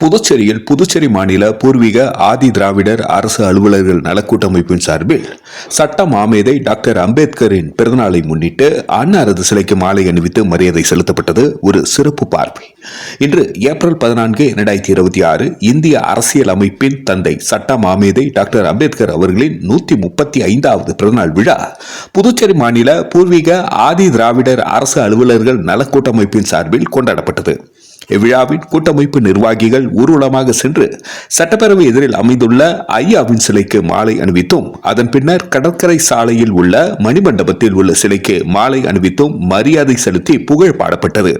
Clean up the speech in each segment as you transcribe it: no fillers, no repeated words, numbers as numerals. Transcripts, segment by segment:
புதுச்சேரியில் புதுச்சேரி மாநில பூர்வீக ஆதி திராவிடர் அரசு அலுவலர்கள் நலக்கூட்டமைப்பின் சார்பில் சட்ட மாமேதை டாக்டர் அம்பேத்கரின் பிறந்தநாளை முன்னிட்டு அன்னாரது சிலைக்கு மாலை அணிவித்து மரியாதை செலுத்தப்பட்டது ஒரு சிறப்பு பார்வை. இன்று ஏப்ரல் 14, 2026 இந்திய அரசியல் அமைப்பின் தந்தை சட்ட மாமேதை டாக்டர் அம்பேத்கர் அவர்களின் 135வது பிறந்தநாள் விழா புதுச்சேரி மாநில பூர்வீக ஆதி திராவிடர் அரசு அலுவலர்கள் நலக்கூட்டமைப்பின் சார்பில் கொண்டாடப்பட்டது. இவ்விழாவின் கூட்டமைப்பு நிர்வாகிகள் ஊர்வலமாக சென்று சட்டப்பேரவை எதிரில் அமைந்துள்ள ஐயாவின் சிலைக்கு மாலை அணிவித்தும் அதன் பின்னர் கடற்கரை சாலையில் உள்ள மணிமண்டபத்தில் உள்ள சிலைக்கு மாலை அணிவித்தும் மரியாதை செலுத்தி புகழ் பாடப்பட்டது.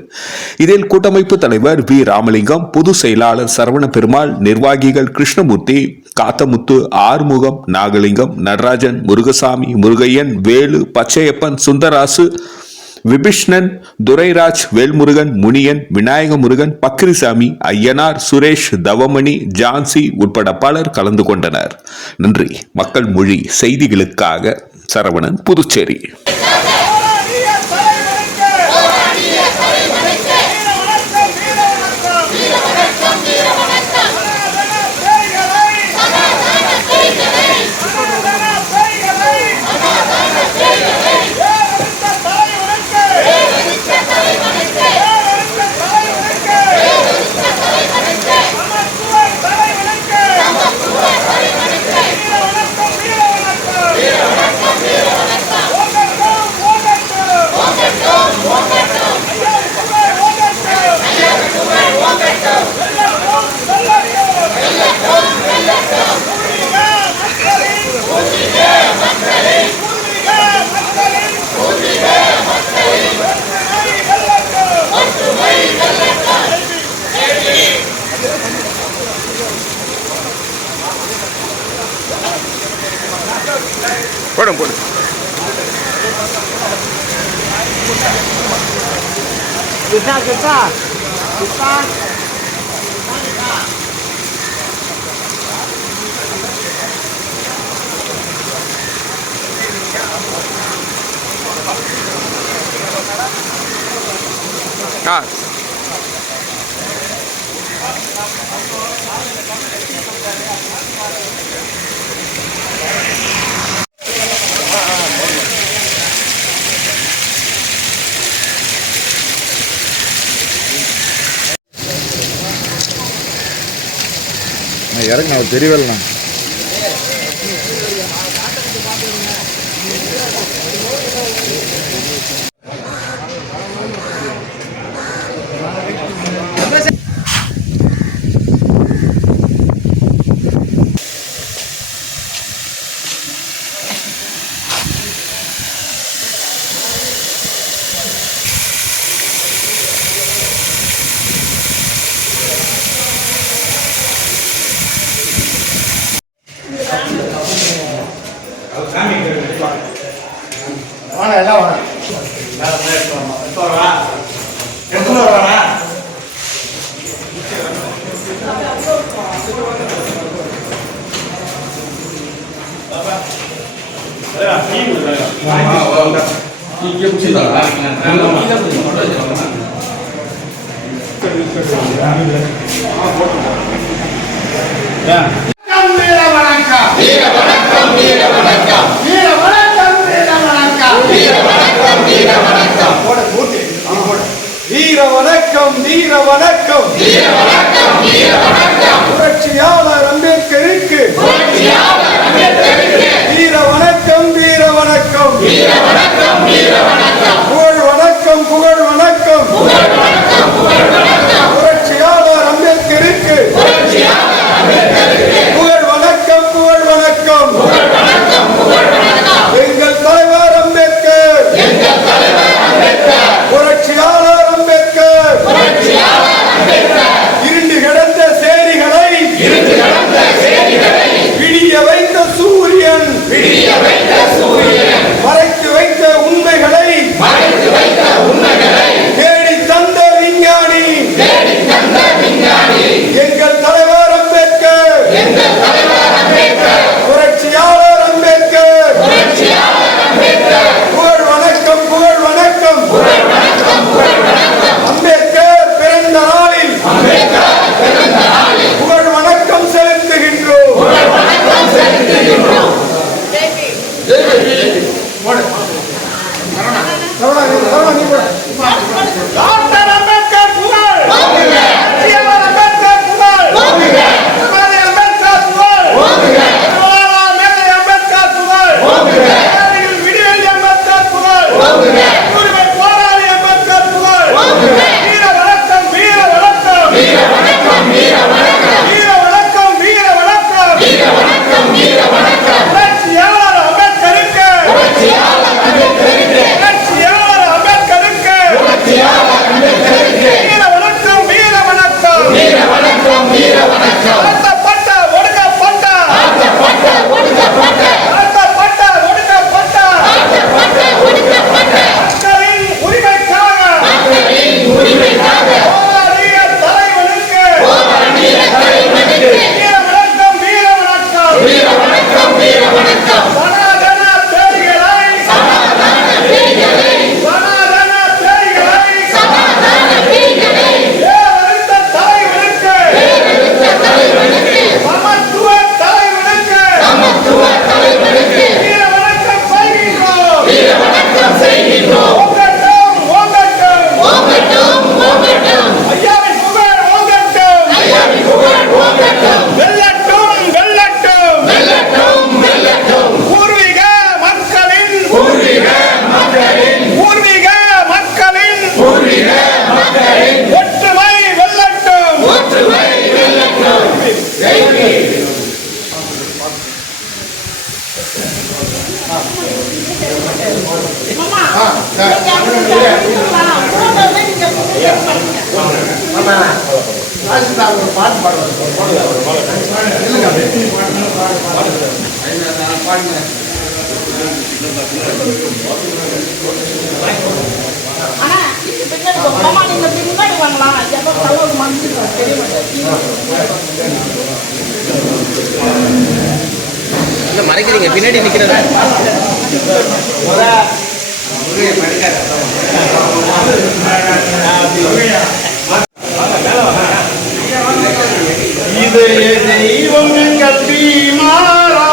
இதில் கூட்டமைப்பு தலைவர் வி. ராமலிங்கம், பொதுச் செயலாளர் சரவண பெருமாள், நிர்வாகிகள் கிருஷ்ணமூர்த்தி, காத்தமுத்து, ஆறுமுகம், நாகலிங்கம், நடராஜன், முருகசாமி, முருகையன், வேலு, பச்சையப்பன், சுந்தராசு, விபிஷ்ணன், துரைராஜ், வேல்முருகன், முனியன், விநாயக முருகன், பக்ரிசாமி, ஐயனார், சுரேஷ், தவமணி, ஜான்சி உட்பட பலர் கலந்து கொண்டனர். நன்றி. மக்கள் மொழி செய்திகளுக்காக சரவணன், புதுச்சேரி. போடும் போடும். இறங்க தெரியவில்லை. வாங்க எல்லாம் வாங்க. புரட்சியாளர் அம்பேத்கருக்கு வீர வணக்கம், வீர வணக்கம், புகழ் வணக்கம், புகழ் வணக்கம். புரட்சியாளர் அம்பேத்கருக்கு புகழ் வணக்கம், புகழ் வணக்கம். எங்கள் தலைவர் அம்பேத்கர், புரட்சியாளர் அம்பேத்கர். இருண்டு கிடந்த சேரிகளை விடிய வைத்த சூரியன், மறைத்து வைத்த உண்மைகளை தேடி தந்த விஞ்ஞானி எங்கள் தலைவர் அம்பேத்கர், புரட்சியாளர் அம்பேத்கர். புகழ் வணக்கம், புகழ் வணக்கம். அம்பேத்கர் பிறந்த நாளில் புகழ் வணக்கம் செலுத்துகின்றோம். டாக்டர் அம்பேத்கர் புகழ், அம்பேத்கர் புகழ், அம்பேத்கர் புகழ், அம்பேத்கர் புகழ், விடுதலை அம்பேத்கர் புகழ், உரிமை போராளி அம்பேத்கர் புகழ். வீர வணக்கம், வீர வணக்கம், வீர வணக்கம், வீர வணக்கம், வீர வணக்கம், வீர வணக்கம். புரட்சியாளர் அம்பேத்கருக்கு, புரட்சியாளர் அம்பேத்கருக்கு வீர வணக்கம், வீர வணக்கம், வீர வணக்கம், வீர வணக்கம். ஆத்தப்பட்ட ஒடுக்கப்பட்ட, ஆத்தப்பட்ட ஒடுக்கப்பட்ட, ஆத்தப்பட்ட ஒடுக்கப்பட்ட, ஆத்தப்பட்ட ஒடுக்கப்பட்ட மக்களின் உரிமைக்காக, மக்களின் உரிமைக்காக போராடிய தலைவனுக்கு, போராடிய தலைவனுக்கு வீர வணக்கம், வீர வணக்கம், வீர வணக்கம், வீர வணக்கம். சனாதன பேய்களை, சனாதன பேய்களை, சனாதன பேய்களை, சனாதன பேய்களை ஏறெடுத்த தலைவனுக்கு, ஏறெடுத்த தலைவனுக்கு, சமத்துவ தலைவனுக்கு, சமத்துவ தலைவனுக்கு வீர வணக்கம் செய்கின்றோம், வீர வணக்கம் செய்கின்றோம். ஓங்கட்டும், ஓங்கட்டும், ஓங்கட்டும், ஓங்கட்டும். ஐயாவின் புகழ் ஓங்கட்டும், ஐயாவின் புகழ் ஓங்கட்டும். வெல்லட்டும், வெல்லட்டும், வெல்லட்டும், வெல்லட்டும். பூர்வீக மக்களின், பூர்வீக மக்களின், பூர்வீக மக்களின், பூர்வீக மக்களின் ஒற்றுமை வெல்லட்டும், ஒற்றுமை வெல்லட்டும். பாட்டு ஆனா பின்னாடி மாமா நீங்க பின்னாடி வாங்கலாம் எப்ப தலைவர் மனசு தெரிய மறைக்கிறீங்க பின்னாடி நிக்கிறதா இது தெய்வம் எங்கள் பீமாரா,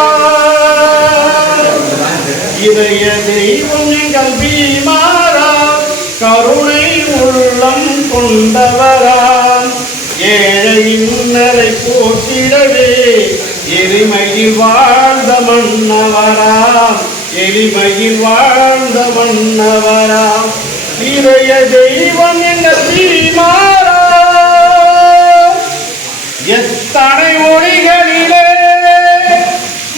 இதய தெய்வம் எங்கள் பீமாரா, கருணை உள்ளம் கொண்டவரா, ஏழை இன்னலை போற்றிடவே எளிமையில் வாழ்ந்த மன்னவரா, எளிமையில் வாழ்ந்த மன்னவரா, இதய தெய்வம் எங்கள் பீமாரா. எத்தனை மொழிகளிலே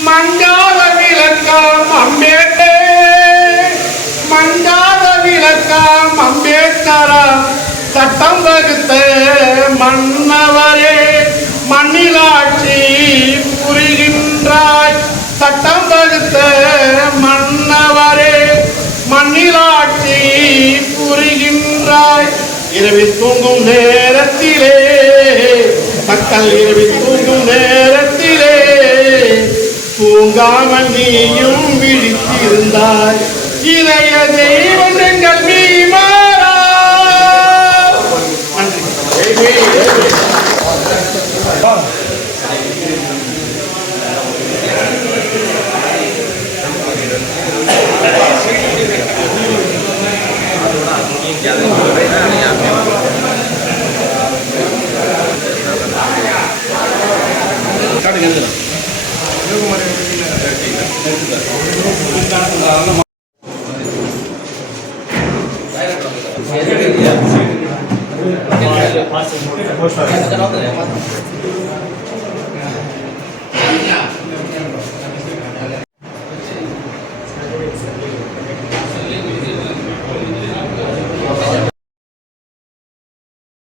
மங்காத விளக்கம் அம்பேத்கர், மங்காத விளக்கம் அம்பேத்கரா, சட்டம் வகுத்த மன்னவரே, மண்ணிலாட்சி புரிகின்றாய், சட்டம் வகுத்த மன்னவரே, மண்ணிலாட்சி புரிகின்றாய். இரவில் தூங்கும் நேரத்திலே, மக்கள் இரவில் தூங்கும் நேரத்திலே தூங்காமல் நீயும் விழித்திருந்தாய், இதய தெய்வம் எங்கள் பீமாரா. நன்றி.